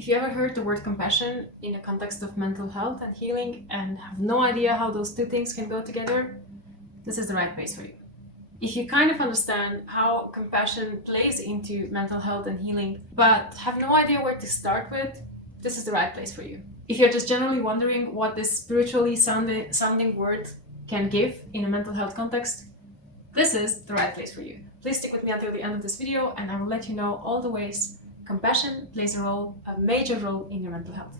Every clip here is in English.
If you ever heard the word compassion in the context of mental health and healing and have no idea how those two things can go together, this is the right place for you. If you kind of understand how compassion plays into mental health and healing, but have no idea where to start with, this is the right place for you. If you're just generally wondering what this spiritually sounding word can give in a mental health context, this is the right place for you. Please stick with me until the end of this video and I will let you know all the ways compassion plays a major role in your mental health.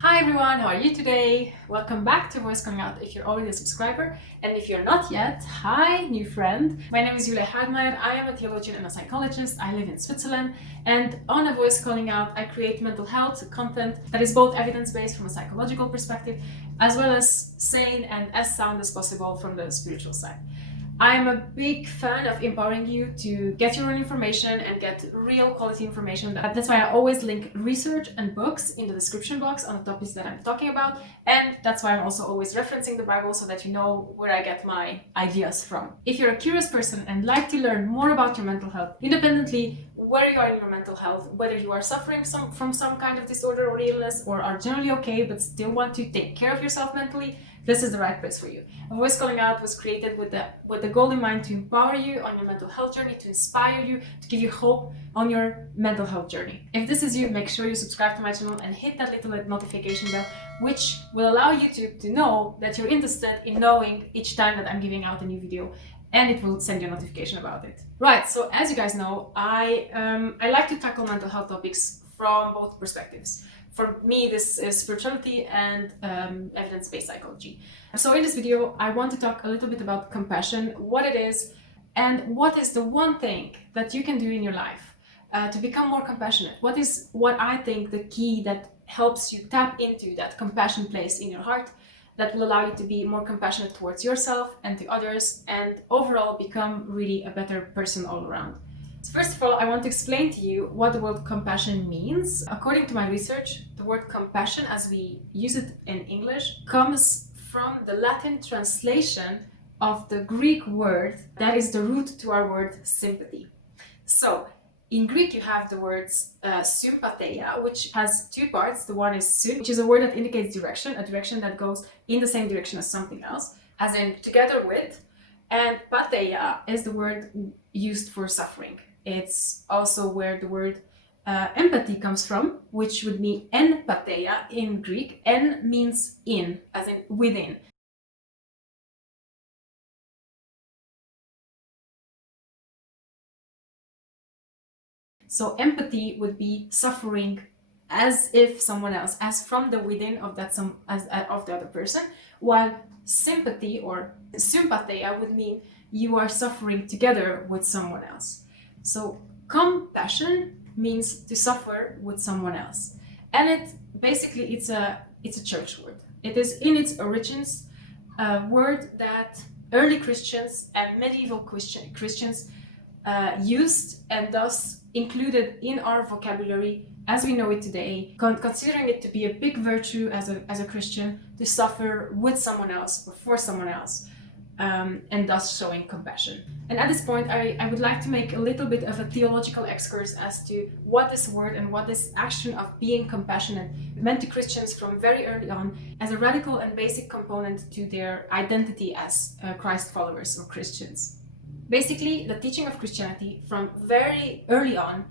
Hi everyone, how are you today? Welcome back to Voice Coming Out if you're already a subscriber, and if you're not yet, hi new friend. My name is Julia Hagmeier, I am a theologian and a psychologist, I live in Switzerland, and on A Voice Calling Out I create mental health content that is both evidence-based from a psychological perspective, as well as sane and as sound as possible from the spiritual side. I'm a big fan of empowering you to get your own information and get real quality information. That's why I always link research and books in the description box on the topics that I'm talking about. And that's why I'm also always referencing the Bible so that you know where I get my ideas from. If you're a curious person and like to learn more about your mental health, independently where you are in your mental health, whether you are suffering from some kind of disorder or illness or are generally okay but still want to take care of yourself mentally, this is the right place for you. A Voice Calling Out was created with the goal in mind to empower you on your mental health journey, to inspire you, to give you hope on your mental health journey. If this is you, make sure you subscribe to my channel and hit that little notification bell, which will allow YouTube to know that you're interested in knowing each time that I'm giving out a new video, and it will send you a notification about it. Right, so as you guys know, I like to tackle mental health topics from both perspectives. For me, this is spirituality and evidence-based psychology. So in this video, I want to talk a little bit about compassion, what it is, and what is the one thing that you can do in your life to become more compassionate. What is what I think the key that helps you tap into that compassion place in your heart that will allow you to be more compassionate towards yourself and to others, and overall become really a better person all around. So first of all, I want to explain to you what the word compassion means. According to my research, the word compassion, as we use it in English, comes from the Latin translation of the Greek word that is the root to our word sympathy. So in Greek, you have the words sympatheia, which has two parts. The one is syn, which is a word that indicates direction, a direction that goes in the same direction as something else, as in together with. And patheia is the word used for suffering. It's also where the word empathy comes from, which would mean empatheia in Greek. En means in, as in within. So empathy would be suffering as if someone else, as from the within of that of the other person, while sympathy or sympatheia would mean you are suffering together with someone else. So compassion means to suffer with someone else, and it's a church word. It is in its origins a word that early Christians and medieval Christians used and thus included in our vocabulary as we know it today, considering it to be a big virtue as a Christian to suffer with someone else or for someone else, and thus showing compassion. And at this point, I would like to make a little bit of a theological excursus as to what this word and what this action of being compassionate meant to Christians from very early on as a radical and basic component to their identity as Christ followers or Christians. Basically, the teaching of Christianity from very early on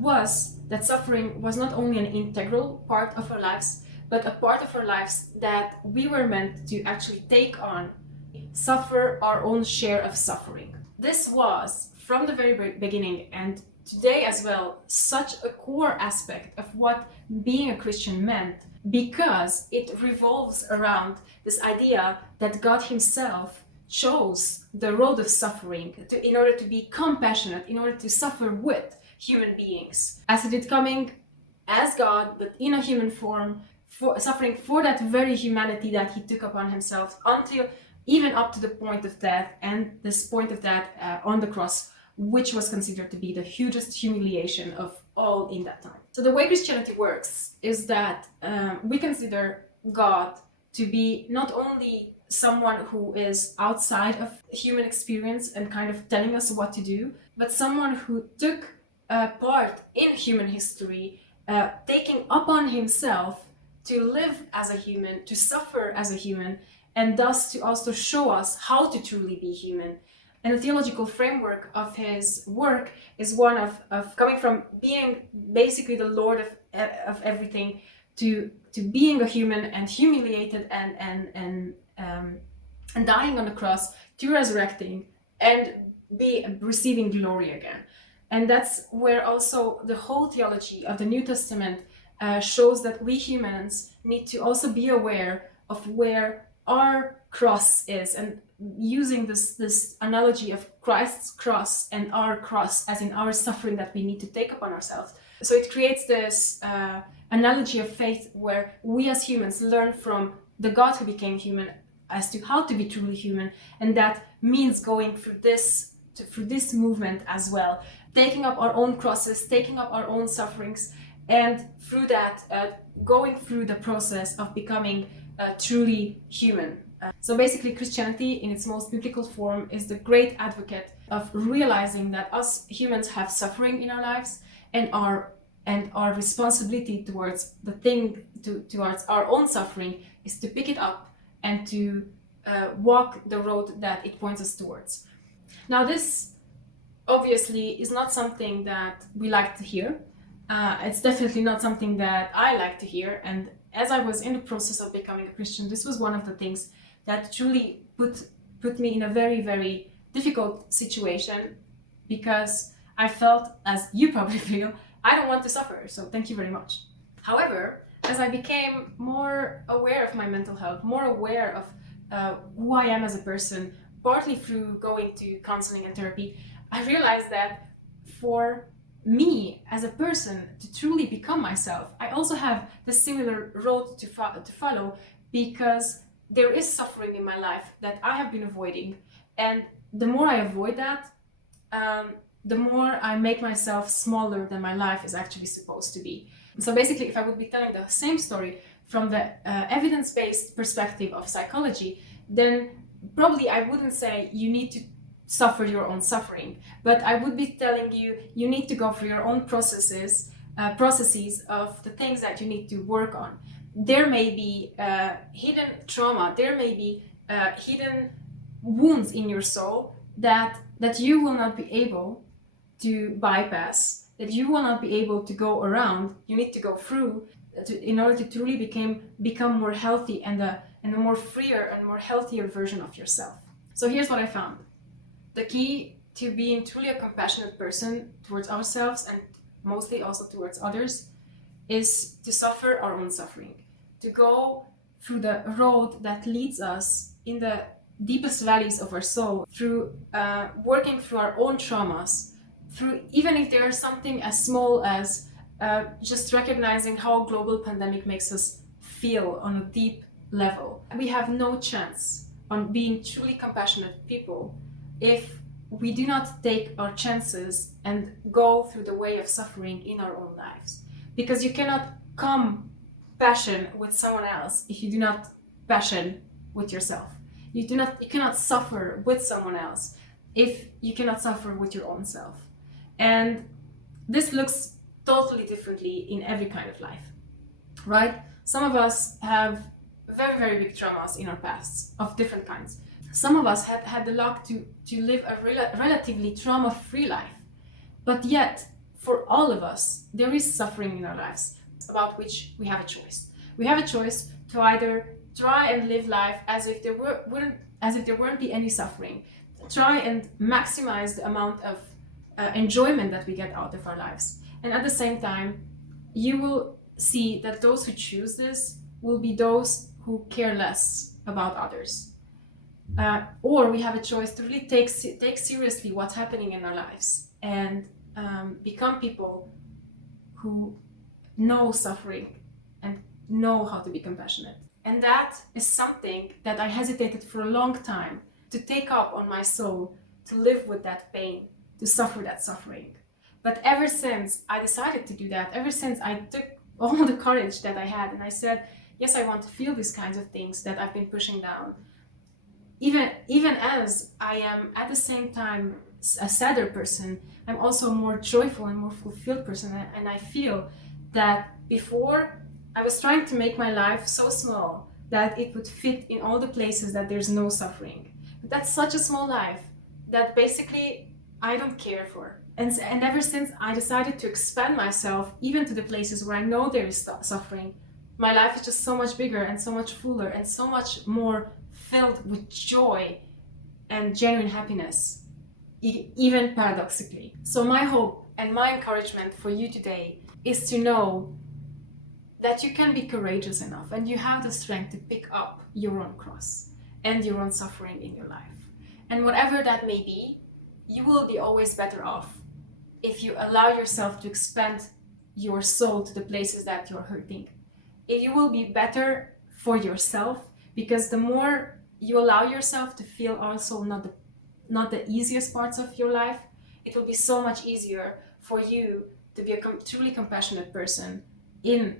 was that suffering was not only an integral part of our lives, but a part of our lives that we were meant to actually take on, suffer our own share of suffering. This was, from the very beginning and today as well, such a core aspect of what being a Christian meant, because it revolves around this idea that God Himself chose the road of suffering in order to be compassionate, in order to suffer with human beings, as it is coming as God, but in a human form, suffering for that very humanity that He took upon Himself until even up to the point of death, and this point of death on the cross, which was considered to be the hugest humiliation of all in that time. So the way Christianity works is that we consider God to be not only someone who is outside of human experience and kind of telling us what to do, but someone who took part in human history, taking upon himself to live as a human, to suffer as a human, and thus to also show us how to truly be human. And the theological framework of his work is one of coming from being basically the Lord of everything to being a human and humiliated and dying on the cross, to resurrecting and be receiving glory again. And that's where also the whole theology of the New Testament shows that we humans need to also be aware of where our cross is, and using this analogy of Christ's cross and our cross as in our suffering that we need to take upon ourselves. So it creates this analogy of faith where we as humans learn from the God who became human as to how to be truly human, and that means going through this movement as well, taking up our own crosses, taking up our own sufferings, and through that going through the process of becoming truly human. So basically, Christianity in its most biblical form is the great advocate of realizing that us humans have suffering in our lives, and our responsibility towards the thing, towards our own suffering, is to pick it up and to walk the road that it points us towards. Now, this obviously is not something that we like to hear. It's definitely not something that I like to hear. And as I was in the process of becoming a Christian, this was one of the things that truly put me in a very, very difficult situation, because I felt, as you probably feel, I don't want to suffer, so thank you very much. However, as I became more aware of my mental health, more aware of who I am as a person, partly through going to counseling and therapy, I realized that for me as a person to truly become myself, I also have the similar road to follow, because there is suffering in my life that I have been avoiding, and the more I avoid that, the more I make myself smaller than my life is actually supposed to be. So basically, if I would be telling the same story from the evidence-based perspective of psychology, then probably I wouldn't say you need to suffer your own suffering, but I would be telling you need to go through your own processes of the things that you need to work on. There may be hidden trauma, there may be hidden wounds in your soul that you will not be able to bypass, that you will not be able to go around. You need to go through in order to truly become more healthy and a more freer and more healthier version of yourself. So here's what I found. The key to being truly a compassionate person towards ourselves, and mostly also towards others, is to suffer our own suffering, to go through the road that leads us in the deepest valleys of our soul, through working through our own traumas, through even if there is something as small as just recognizing how a global pandemic makes us feel on a deep level. We have no chance on being truly compassionate people if we do not take our chances and go through the way of suffering in our own lives. Because you cannot come passion with someone else if you do not passion with yourself. You cannot suffer with someone else if you cannot suffer with your own self. And this looks totally differently in every kind of life, right? Some of us have very, very big traumas in our pasts of different kinds. Some of us had the luck to live a relatively trauma-free life. But yet, for all of us, there is suffering in our lives about which we have a choice. We have a choice to either try and live life as if there wouldn't be any suffering, try and maximize the amount of enjoyment that we get out of our lives. And at the same time, you will see that those who choose this will be those who care less about others. Or we have a choice to really take seriously what's happening in our lives and become people who know suffering and know how to be compassionate. And that is something that I hesitated for a long time to take up on my soul, to live with that pain, to suffer that suffering. But ever since I decided to do that, ever since I took all the courage that I had and I said, yes, I want to feel these kinds of things that I've been pushing down, even as I am at the same time a sadder person, I'm also a more joyful and more fulfilled person. And I feel that before I was trying to make my life so small that it would fit in all the places that there's no suffering. But that's such a small life that basically I don't care for. And ever since I decided to expand myself even to the places where I know there is suffering, my life is just so much bigger and so much fuller and so much more filled with joy and genuine happiness, even paradoxically. So my hope and my encouragement for you today is to know that you can be courageous enough and you have the strength to pick up your own cross and your own suffering in your life. And whatever that may be, you will be always better off if you allow yourself to expand your soul to the places that you're hurting. If you will be better for yourself, because the more you allow yourself to feel also not the easiest parts of your life, it will be so much easier for you to be a truly compassionate person in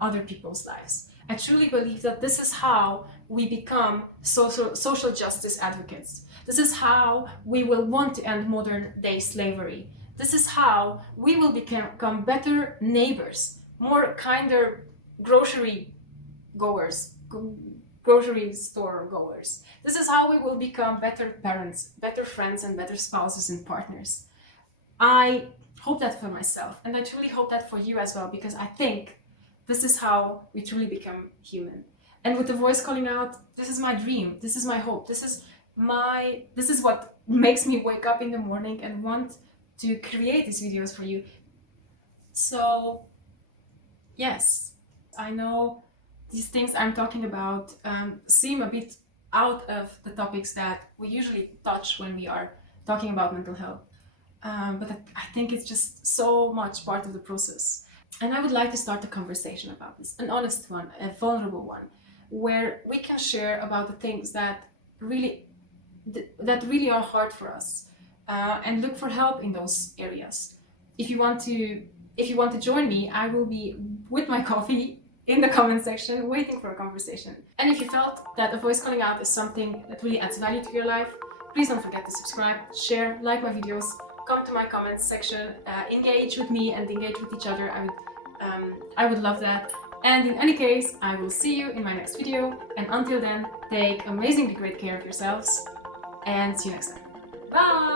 other people's lives. I truly believe that this is how we become social justice advocates. This is how we will want to end modern day slavery. This is how we will become better neighbors, more kinder grocery store goers. This is how we will become better parents, better friends, and better spouses and partners. I hope that for myself, and I truly hope that for you as well, because I think this is how we truly become human. And with the voice calling out, this is my dream, this is my hope, this is what makes me wake up in the morning and want to create these videos for you. So yes, I know these things I'm talking about seem a bit out of the topics that we usually touch when we are talking about mental health. But I think it's just so much part of the process. And I would like to start a conversation about this, an honest one, a vulnerable one, where we can share about the things that really are hard for us, and look for help in those areas. If you want to join me, I will be with my coffee in the comment section waiting for a conversation. And if you felt that a voice calling out is something that really adds value to your life, please don't forget to subscribe, share, like my videos, come to my comments section, engage with me and engage with each other. I would love that. And in any case, I will see you in my next video. And until then, take amazingly great care of yourselves and see you next time. Bye!